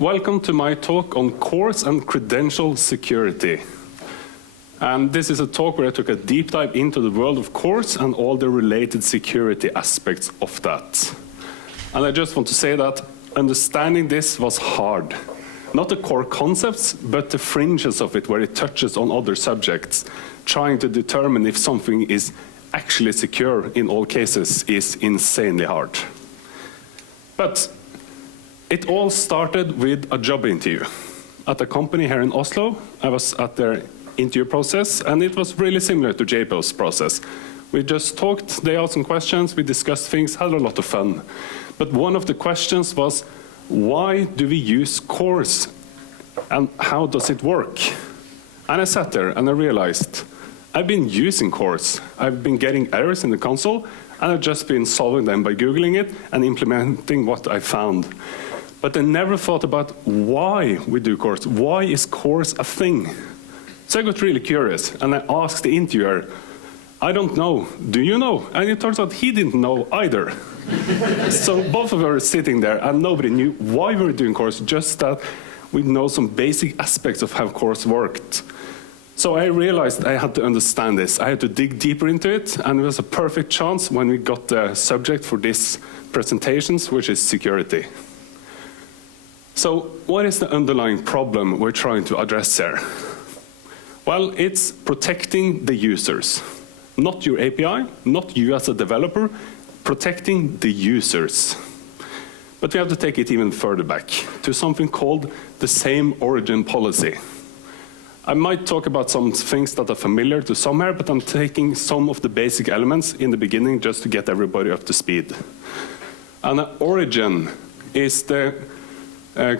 welcome to my talk on CORS and credential security. And this is a talk where I took a deep dive into the world of CORS and all the related security aspects of that. And I just want to say that understanding this was hard. Not the core concepts, but the fringes of it, where it touches on other subjects. Trying to determine if something is actually secure in all cases is insanely hard. But it all started with a job interview. At a company here in Oslo, I was at their interview process, and it was really similar to JPro's process. We just talked, they asked some questions, we discussed things, had a lot of fun. But one of the questions was, why do we use CORS and how does it work? And I sat there and I realized, I've been using CORS. I've been getting errors in the console, and I've just been solving them by Googling it and implementing what I found. But I never thought about why we do CORS. Why is CORS a thing? So I got really curious, and I asked the interviewer, I don't know, do you know? And it turns out he didn't know either. So both of us were sitting there, and nobody knew why we were doing CORS, just that we know some basic aspects of how CORS worked. So I realized I had to understand this. I had to dig deeper into it, and it was a perfect chance when we got the subject for this presentations, which is security. So what is the underlying problem we're trying to address here? Well, it's protecting the users. Not your API, not you as a developer, protecting the users. But we have to take it even further back to something called the same origin policy. I might talk about some things that are familiar to some here, but I'm taking some of the basic elements in the beginning just to get everybody up to speed. And an origin is the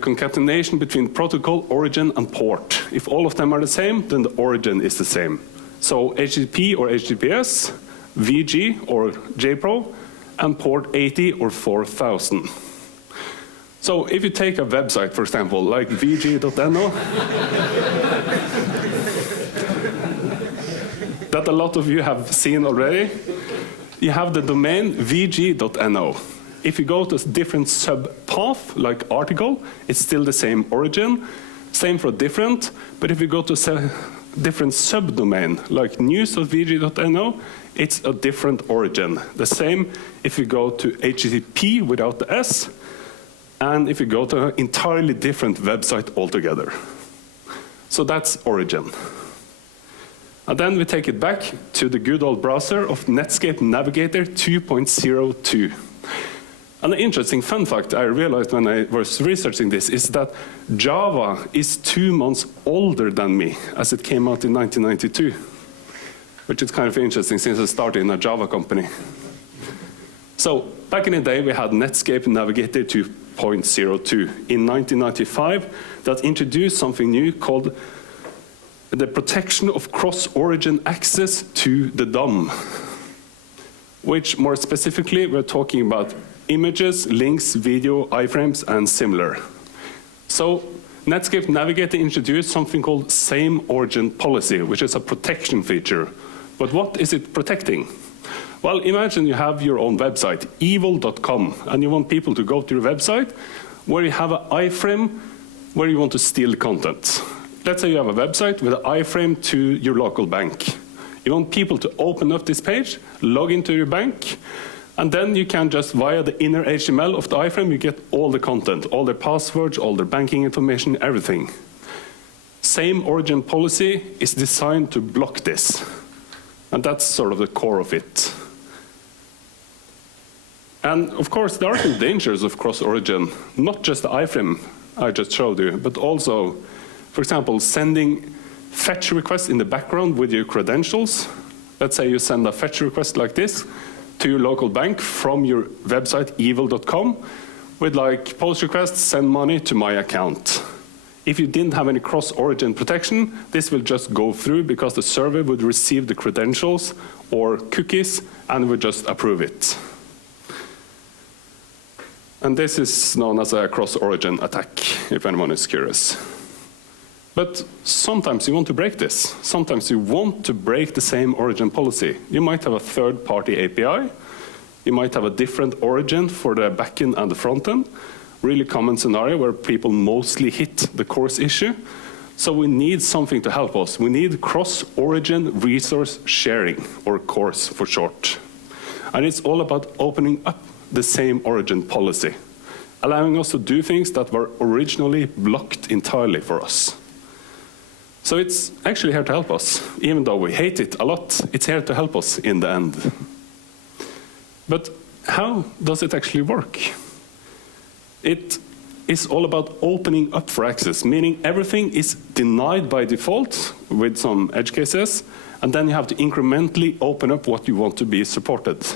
concatenation between protocol, origin, and port. If all of them are the same, then the origin is the same. So HTTP or HTTPS, VG or JPro, and port 80 or 4000. So if you take a website, for example, like vg.no, that a lot of you have seen already, you have the domain vg.no. If you go to a different subpath, like article, it's still the same origin, same for different, but if you go to a different subdomain, like news.vg.no, it's a different origin. The same if you go to HTTP without the S, and if you go to an entirely different website altogether. So that's origin. And then we take it back to the good old browser of Netscape Navigator 2.02. And an interesting fun fact I realized when I was researching this is that Java is 2 months older than me, as it came out in 1992, which is kind of interesting since I started in a Java company. So back in the day, we had Netscape Navigator 2.02. In 1995, that introduced something new called the protection of cross-origin access to the DOM, which more specifically, we're talking about images, links, video, iframes, and similar. So Netscape Navigator introduced something called same origin policy, which is a protection feature. But what is it protecting? Well, imagine you have your own website, evil.com, and you want people to go to your website where you have an iframe where you want to steal content. Let's say you have a website with an iframe to your local bank. You want people to open up this page, log into your bank, and then you can just, via the inner HTML of the iframe, you get all the content, all their passwords, all their banking information, everything. Same origin policy is designed to block this. And that's sort of the core of it. And of course, there are some dangers of cross-origin, not just the iframe I just showed you, but also, for example, sending fetch requests in the background with your credentials. Let's say you send a fetch request like this to your local bank from your website, evil.com, with like post request, send money to my account. If you didn't have any cross-origin protection, this will just go through because the server would receive the credentials or cookies and would just approve it. And this is known as a cross-origin attack, if anyone is curious. But sometimes you want to break this. Sometimes you want to break the same origin policy. You might have a third-party API. You might have a different origin for the backend and the frontend. really common scenario where people mostly hit the CORS issue. So we need something to help us. We need cross-origin resource sharing, or CORS for short. And it's all about opening up the same origin policy, allowing us to do things that were originally blocked entirely for us. So it's actually here to help us. Even though we hate it a lot, it's here to help us in the end. But how does it actually work? It is all about opening up for access, meaning everything is denied by default with some edge cases, and then you have to incrementally open up what you want to be supported.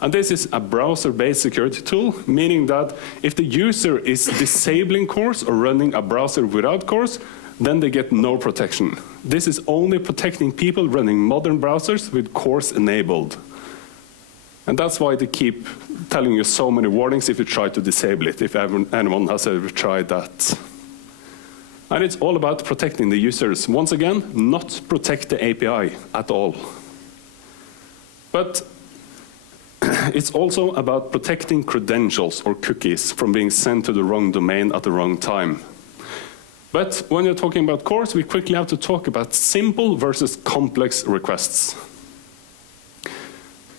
And this is a browser-based security tool, meaning that if the user is disabling CORS or running a browser without CORS, then they get no protection. This is only protecting people running modern browsers with CORS enabled. And that's why they keep telling you so many warnings if you try to disable it, if anyone has ever tried that. And it's all about protecting the users. Once again, not protect the API at all. But it's also about protecting credentials or cookies from being sent to the wrong domain at the wrong time. But when you're talking about CORS, we quickly have to talk about simple versus complex requests.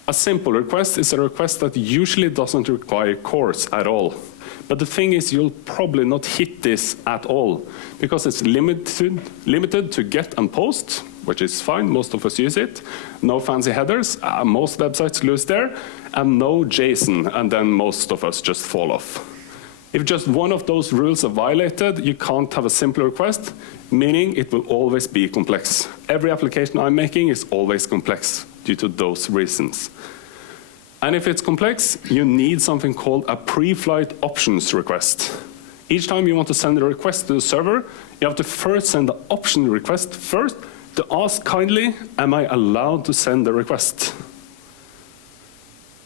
A simple request is a request that usually doesn't require CORS at all. But the thing is, you'll probably not hit this at all, because it's limited to get and post, which is fine, most of us use it. No fancy headers, most websites lose there, and no JSON, and then most of us just fall off. If just one of those rules are violated, you can't have a simple request, meaning it will always be complex. Every application I'm making is always complex due to those reasons. And if it's complex, you need something called a pre-flight options request. Each time you want to send a request to the server, you have to first send the option request first to ask kindly, am I allowed to send the request?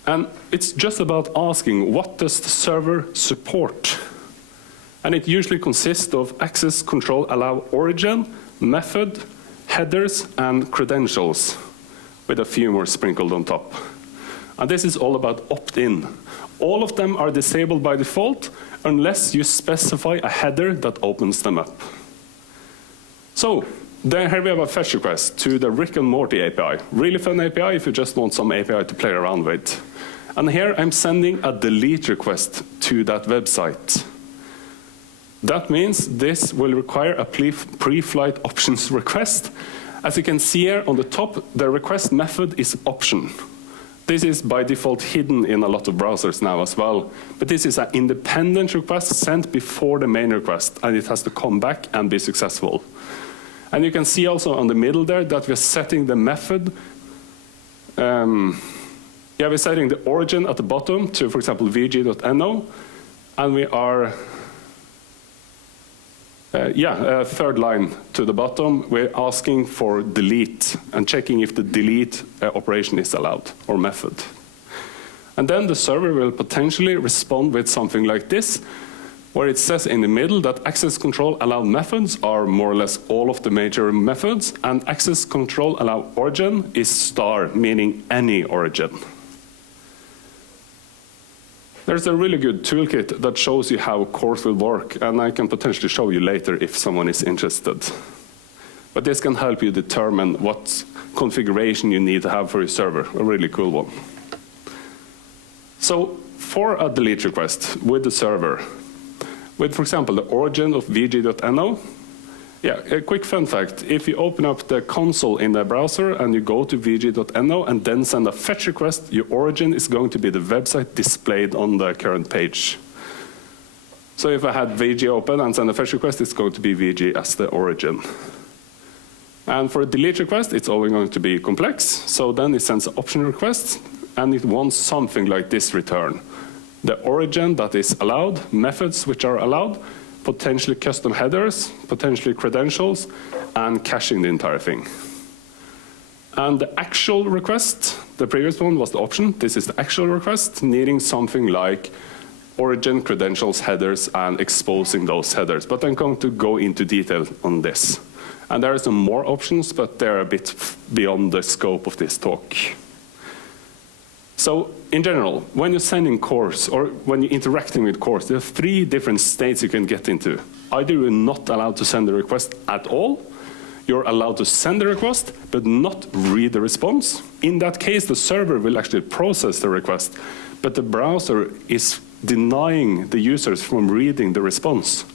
And it's just about asking, what does the server support? And it usually consists of access control allow origin, method, headers, and credentials, with a few more sprinkled on top. And this is all about opt-in. All of them are disabled by default unless you specify a header that opens them up. So here we have a fetch request to the Rick and Morty API. Really fun API if you just want some API to play around with. And here I'm sending a delete request to that website. That means this will require a pre-flight options request. As you can see here on the top, the request method is option. This is by default hidden in a lot of browsers now as well. But this is an independent request sent before the main request, and it has to come back and be successful. And you can see also on the middle there that we're setting the method. We're setting the origin at the bottom to, for example, vg.no, and we are, third line to the bottom, we're asking for delete and checking if the delete operation is allowed, or method. And then the server will potentially respond with something like this, where it says in the middle that access control allowed methods are more or less all of the major methods, and access control allow origin is star, meaning any origin. There's a really good toolkit that shows you how CORS will work, and I can potentially show you later if someone is interested. But this can help you determine what configuration you need to have for your server, a really cool one. So for a delete request with the server, with, for example, the origin of vg.no, a quick fun fact. If you open up the console in the browser and you go to vg.no and then send a fetch request, your origin is going to be the website displayed on the current page. So if I had vg open and send a fetch request, it's going to be vg as the origin. And for a delete request, it's only going to be complex. So then it sends an option request, and it wants something like this return. The origin that is allowed, methods which are allowed, potentially custom headers, potentially credentials, and caching the entire thing. And the actual request, the previous one was the option. This is the actual request, needing something like origin, credentials, headers, and exposing those headers. But I'm going to go into detail on this. And there are some more options, but they're a bit beyond the scope of this talk. So in general, when you're sending CORS or when you're interacting with CORS, there are 3 different states you can get into. Either you're not allowed to send a request at all, you're allowed to send the request, but not read the response. In that case, the server will actually process the request, but the browser is denying the users from reading the response.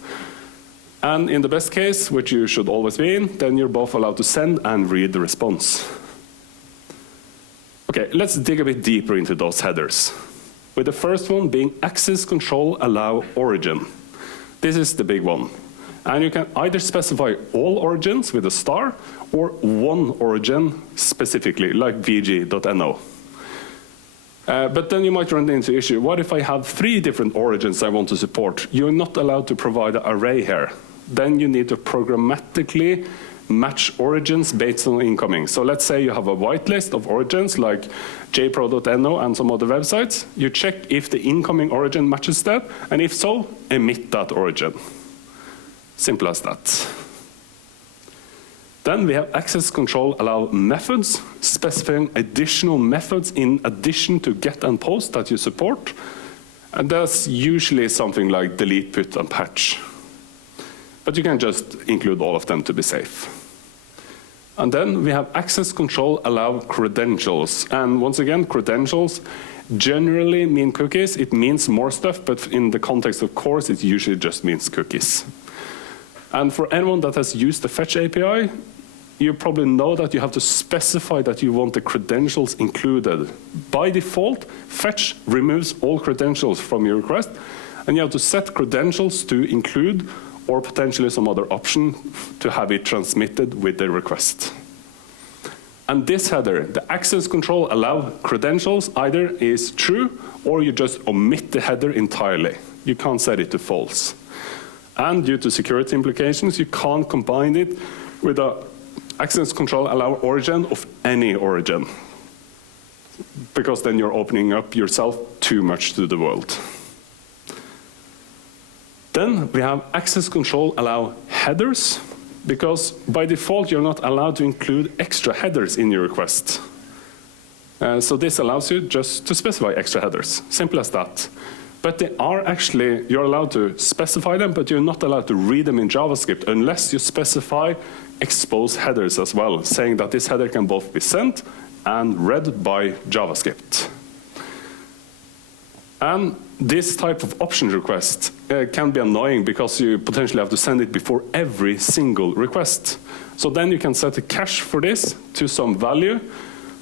And in the best case, which you should always be in, then you're both allowed to send and read the response. Okay, let's dig a bit deeper into those headers. With the first one being access control allow origin. This is the big one. And you can either specify all origins with a star or one origin specifically, like vg.no. But then you might run into the issue, what if I have 3 different origins I want to support? You're not allowed to provide an array here. Then you need to programmatically match origins based on incoming. So let's say you have a whitelist of origins like JPro.no and some other websites. You check if the incoming origin matches that, and if so, emit that origin. Simple as that. Then we have access control allow methods, specifying additional methods in addition to get and post that you support. And that's usually something like delete, put, and patch. But you can just include all of them to be safe. And then we have access control allow credentials. And once again, credentials generally mean cookies. It means more stuff, but in the context of CORS, it usually just means cookies. And for anyone that has used the Fetch API, you probably know that you have to specify that you want the credentials included. By default, Fetch removes all credentials from your request, and you have to set credentials to include or potentially some other option to have it transmitted with the request. And this header, the access control allow credentials, either is true or you just omit the header entirely. You can't set it to false. And due to security implications, you can't combine it with an access control allow origin of any origin, because then you're opening up yourself too much to the world. Then we have access control allow headers, because by default you're not allowed to include extra headers in your request. So this allows you just to specify extra headers, simple as that. But they are actually, you're allowed to specify them, but you're not allowed to read them in JavaScript unless you specify expose headers as well, saying that this header can both be sent and read by JavaScript. And this type of option request can be annoying because you potentially have to send it before every single request. So then you can set a cache for this to some value,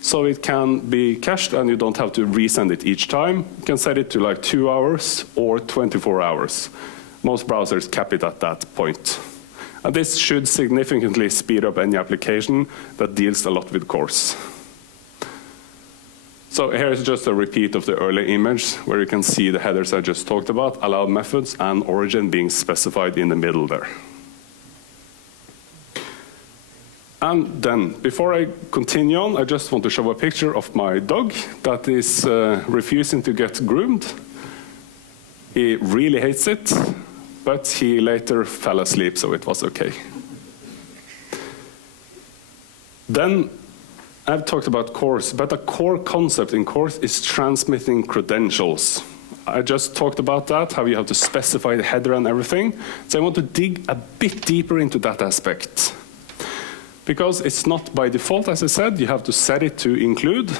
so it can be cached and you don't have to resend it each time. You can set it to like 2 hours or 24 hours. Most browsers cap it at that point. And this should significantly speed up any application that deals a lot with CORS. So here is just a repeat of the earlier image where you can see the headers I just talked about, allow methods and origin being specified in the middle there. And then, before I continue on, I just want to show a picture of my dog that is refusing to get groomed. He really hates it, but he later fell asleep, so it was okay. Then, I've talked about CORS, but a core concept in CORS is transmitting credentials. I just talked about that, how you have to specify the header and everything. So I want to dig a bit deeper into that aspect. Because it's not by default, as I said, you have to set it to include.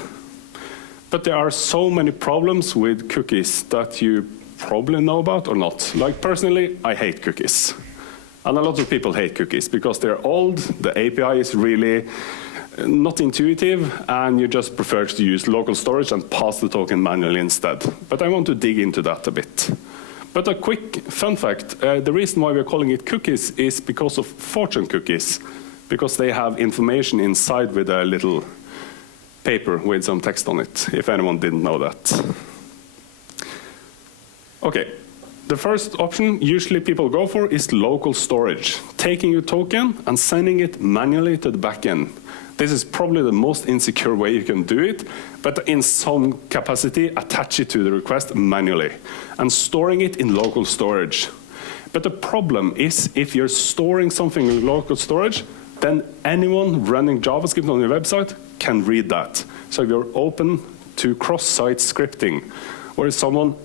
But there are so many problems with cookies that you probably know about or not. Like personally, I hate cookies. And a lot of people hate cookies because they're old, the API is really not intuitive, and you just prefer to use local storage and pass the token manually instead. But I want to dig into that a bit. But a quick fun fact, the reason why we're calling it cookies is because of fortune cookies. Because they have information inside with a little paper with some text on it, if anyone didn't know that. Okay, the first option usually people go for is local storage, taking your token and sending it manually to the backend. This is probably the most insecure way you can do it, but in some capacity, attach it to the request manually and storing it in local storage. But the problem is if you're storing something in local storage, then anyone running JavaScript on your website can read that. So if you're open to cross-site scripting, where someone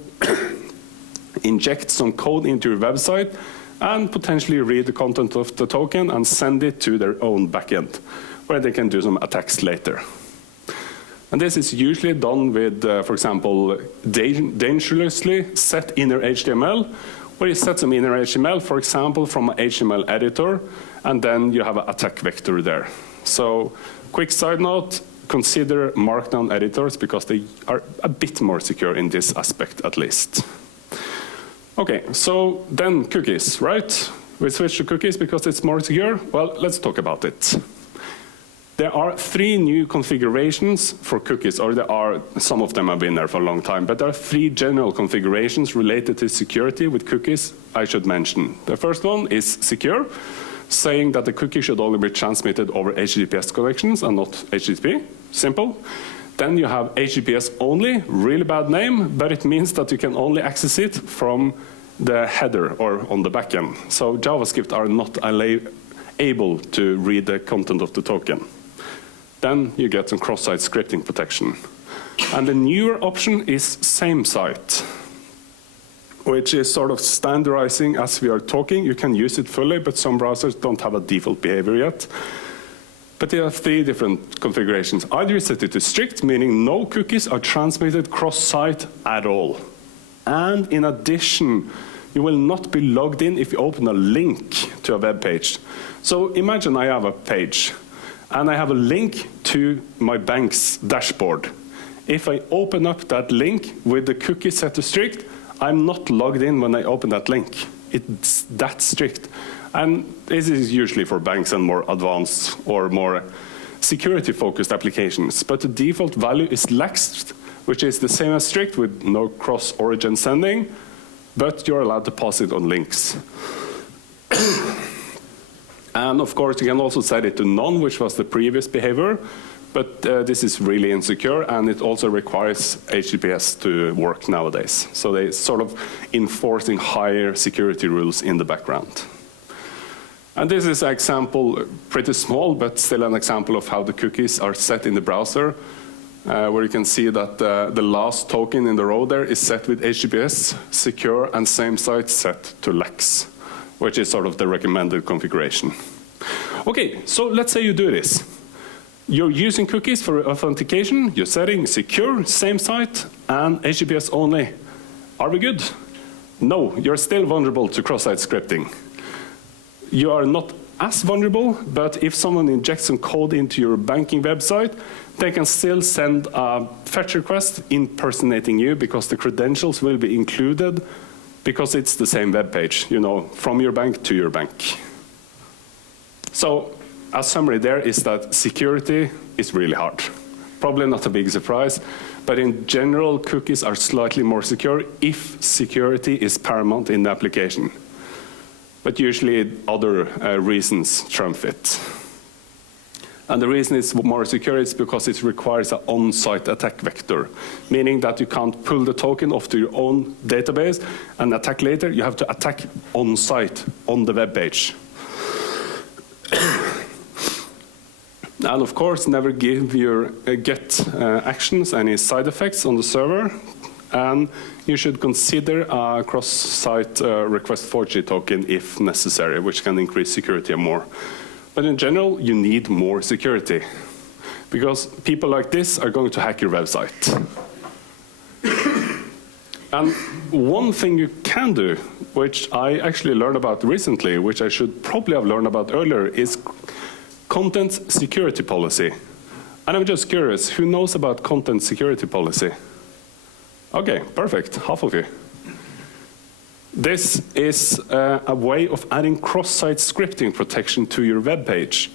injects some code into your website and potentially read the content of the token and send it to their own backend, where they can do some attacks later. And this is usually done with, for example, dangerously set inner HTML, where you set some inner HTML, for example, from an HTML editor, and then you have an attack vector there. So, quick side note, consider Markdown editors because they are a bit more secure in this aspect, at least. Okay, so then cookies, right? We switch to cookies because it's more secure. Well, let's talk about it. There are 3 new configurations for cookies, or there are, some of them have been there for a long time, but there are 3 general configurations related to security with cookies I should mention. The first one is secure, saying that the cookie should only be transmitted over HTTPS connections and not HTTP, simple. Then you have HTTPS only, really bad name, but it means that you can only access it from the header or on the backend. So JavaScript are not able to read the content of the token. Then you get some cross-site scripting protection. And the newer option is same site, which is sort of standardizing as we are talking. You can use it fully, but some browsers don't have a default behavior yet. But there are 3 different configurations. Either you set it to strict, meaning no cookies are transmitted cross-site at all. And in addition, you will not be logged in if you open a link to a web page. So imagine I have a page, and I have a link to my bank's dashboard. If I open up that link with the cookie set to strict, I'm not logged in when I open that link. It's that strict. And this is usually for banks and more advanced or more security-focused applications. But the default value is laxed, which is the same as strict with no cross-origin sending, but you're allowed to pass it on links. And of course, you can also set it to none, which was the previous behavior, but this is really insecure, and it also requires HTTPS to work nowadays. So they're sort of enforcing higher security rules in the background. And this is an example, pretty small, but still an example of how the cookies are set in the browser, where you can see that the last token in the row there is set with HTTPS, secure, and same site set to lax, which is sort of the recommended configuration. Okay, so let's say you do this. You're using cookies for authentication, you're setting secure, same site, and HTTPS only. Are we good? No, you're still vulnerable to cross-site scripting. You are not as vulnerable, but if someone injects some code into your banking website, they can still send a fetch request impersonating you because the credentials will be included because it's the same web page, you know, from your bank to your bank. So a summary there is that security is really hard. Probably not a big surprise, but in general, cookies are slightly more secure if security is paramount in the application. But usually other reasons trump it. And the reason it's more secure is because it requires an on-site attack vector, meaning that you can't pull the token off to your own database and attack later. You have to attack on-site on the web page. And of course, never give your get actions any side effects on the server. And you should consider a cross-site request forgery token if necessary, which can increase security more. But in general, you need more security, because people like this are going to hack your website. And one thing you can do, which I actually learned about recently, which I should probably have learned about earlier, is content security policy. And I'm just curious, who knows about content security policy? Okay, perfect, half of you. This is a way of adding cross-site scripting protection to your web page,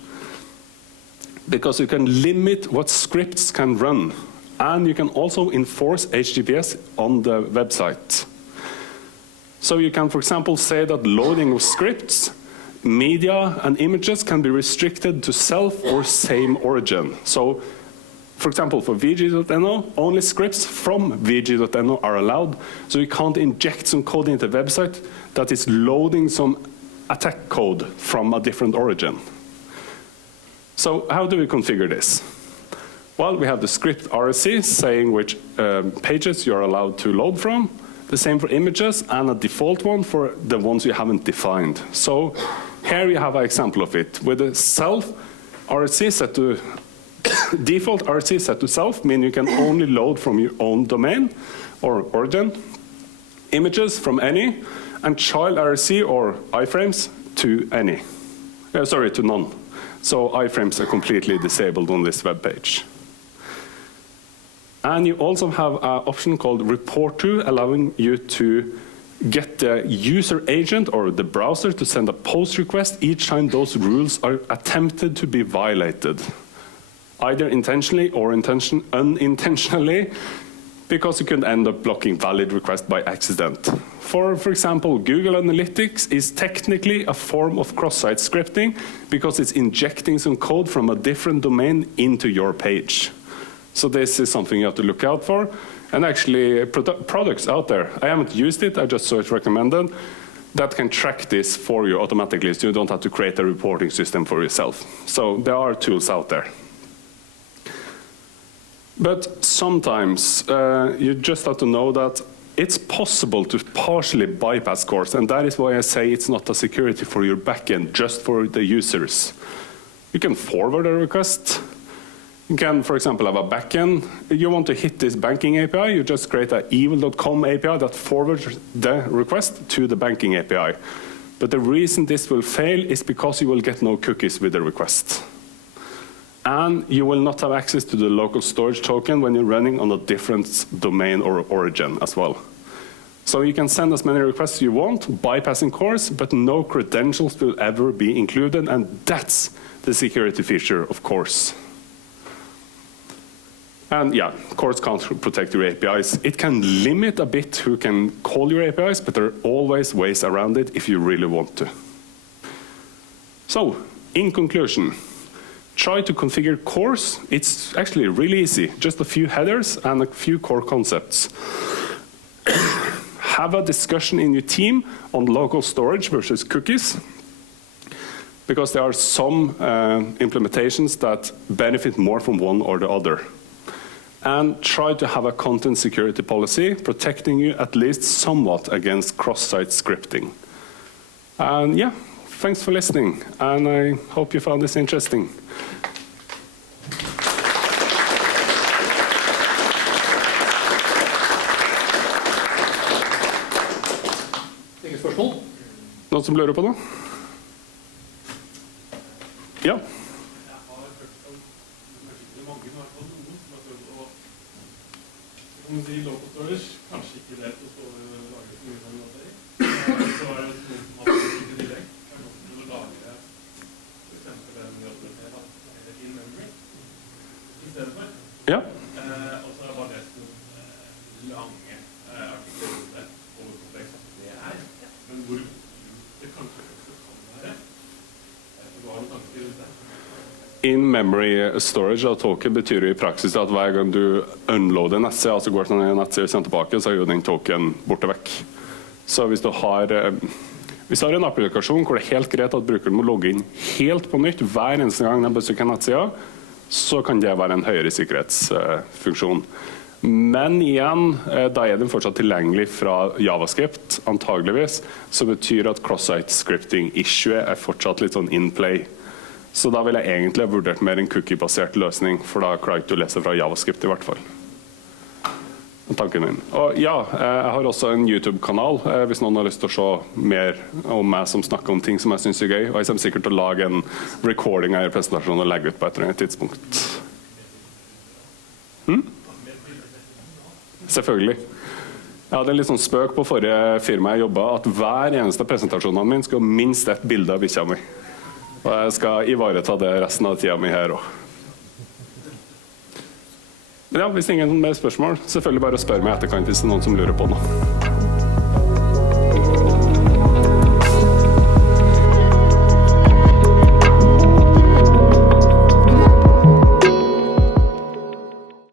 because you can limit what scripts can run, and you can also enforce HTTPS on the website. So you can, for example, say that loading of scripts, media, and images can be restricted to self or same origin. So, for example, for vg.no, only scripts from vg.no are allowed, so you can't inject some code into the website that is loading some attack code from a different origin. So how do we configure this? Well, we have the script RSC saying which pages you're allowed to load from. The same for images, and a default one for the ones you haven't defined. So here you have an example of it. With the self RSC set to default RSC set to self, meaning you can only load from your own domain or origin, images from any, and child RSC or iframes to any. To none. So iframes are completely disabled on this web page. And you also have an option called report to, allowing you to get the user agent or the browser to send a post request each time those rules are attempted to be violated, either intentionally or unintentionally, because you can end up blocking valid requests by accident. For example, Google Analytics is technically a form of cross-site scripting because it's injecting some code from a different domain into your page. So this is something you have to look out for. And actually, products out there, I haven't used it, I just saw it recommended, that can track this for you automatically, so you don't have to create a reporting system for yourself. So there are tools out there. But sometimes you just have to know that it's possible to partially bypass CORS, and that is why I say it's not a security for your backend, just for the users. You can forward a request. You can, for example, have a backend. You want to hit this banking API, you just create an evil.com API that forwards the request to the banking API. But the reason this will fail is because you will get no cookies with the request. And you will not have access to the local storage token when you're running on a different domain or origin as well. So you can send as many requests as you want, bypassing CORS, but no credentials will ever be included, and that's the security feature of CORS. And yeah, CORS can't protect your APIs. It can limit a bit who can call your APIs, but there are always ways around it if you really want to. So, in conclusion, try to configure CORS. It's actually really easy, just a few headers and a few core concepts. Have a discussion in your team on local storage versus cookies, because there are some implementations that benefit more from one or the other. And try to have a content security policy protecting you at least somewhat against cross-site scripting. And yeah, thanks for listening, and I hope you found this interesting. Spørsmål? Noen som lurer på det? Ja. Local storage, kanskje ikke det til å lage så mye formulering. Så det noe som har vært i tillegg. Det noe å lage for eksempel en JPro in memory i stedet for. Ja. Og så har jeg bare lest noen lange artikler om det, og hvor komplekst det men hvor det kanskje kan være. Du har noen tanker rundt det. In-memory storage av token betyr i praksis at hver gang du unloader nettsida, altså går til en nettsida og sender tilbake, så er jo den token borte vekk. Så hvis du har en applikasjon hvor det er helt greit at brukeren må logge inn helt på nytt hver eneste gang de besøker nettsida, så kan det være en høyere sikkerhetsfunksjon. Men igjen, da er den fortsatt tilgjengelig fra JavaScript, antageligvis, så betyr at cross-site scripting issue er fortsatt litt sånn in-play. Så da vil jeg egentlig ha vurdert mer en cookie-basert løsning, for da klarer jeg ikke å lese fra JavaScript i hvert fall. Tanken min. Og ja, jeg har også en YouTube-kanal, hvis noen har lyst til å se mer om meg som snakker om ting som jeg synes er gøy, og jeg kommer sikkert til å lage en recording av presentasjonen og legge ut på et eller annet tidspunkt. Selvfølgelig. Jeg hadde en litt sånn spøk på forrige firma jeg jobbet, at hver eneste presentasjon av min skal ha minst et bilde av bikkja mi. Og jeg skal ivareta det resten av tiden min her også. Men ja, hvis ingen mer spørsmål, selvfølgelig bare spør meg etterkant hvis det er noen som lurer på noe.